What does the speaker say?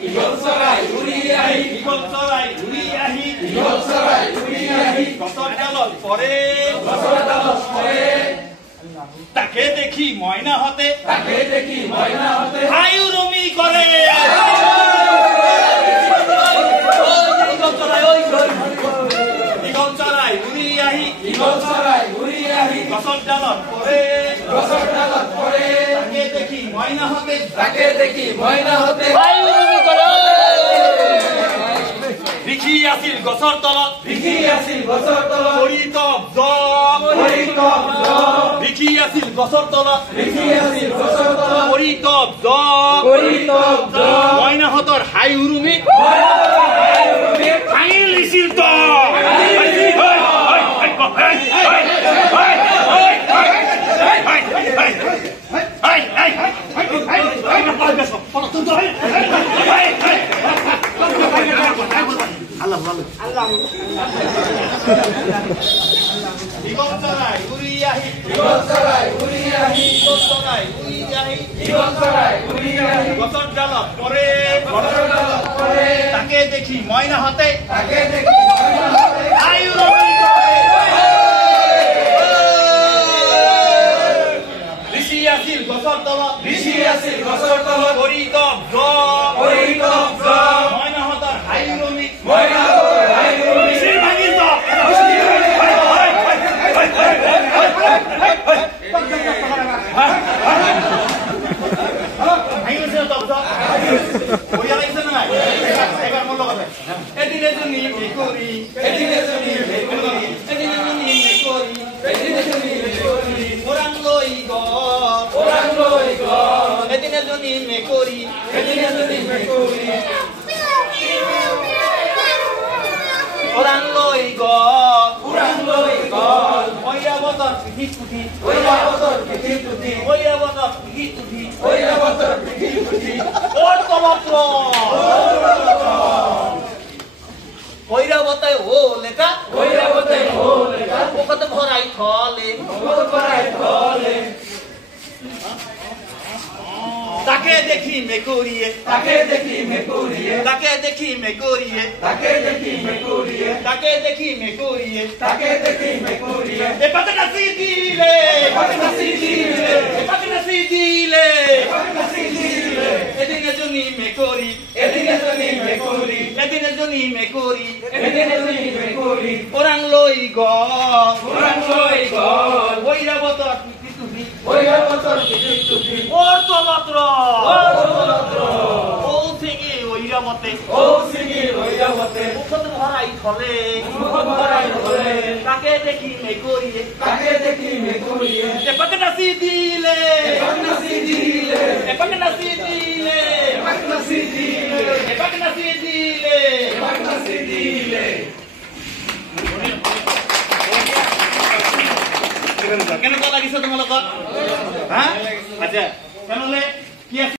Eagle চৰাই উৰি আহি ইগল চৰাই উৰি আহি ইগল চৰাই উৰি আহি গছৰ ডালত পৰে গছৰ ডালত পৰে তাকে দেখি মইনাহঁতে হাই উৰুমি কৰে ইগল চৰাই উৰি আহি গছৰ ডালত পৰে তাকে দেখি মইনাহঁতে হাই উৰুমি কৰে লিখি আছিল গছৰ তলত পৰিতপ লিখি আছিল গছৰ তলত পৰিতপ মইনাহঁতৰ হাই উৰুমি ভাঙি লিছিল ইগল চৰাই উৰি আহি গছৰ ডালত পৰে তাকে দেখি মইনাহঁতে হাই উৰুমি কৰে লিচি আছিল গছৰ তলত পৰিতপ মইনাহঁতৰ হাই উৰুমি লিচিৰ ভাঙিল এবাৰ মোৰ লগতে এদিন এজনী মেকুৰী ওৰাং লৈ গ'ল এদিন এজনী মেকুৰী ওৰাং লৈ গ'ল ঐৰাৱতৰ পিঠিত উঠি ঐৰাৱতে ও লেখা পকেটে ভৰাই থলে তাকে দেখি মেকুৰীয়ে এপাতে নাচি দিলে এদিন এজনী মেকুৰী ওৰাং লৈ গ'ল ঐৰাৱতৰ পিঠিত উঠি ঐৰাৱতে মুখত ভৰাই থলে তাকে দেখি মেকুৰীয়ে এপাকে নাচি দিলে কেনেকুৱা লাগিছে তোমালোকৰ? আচ্ছা তেনেহ'লে কি আছে?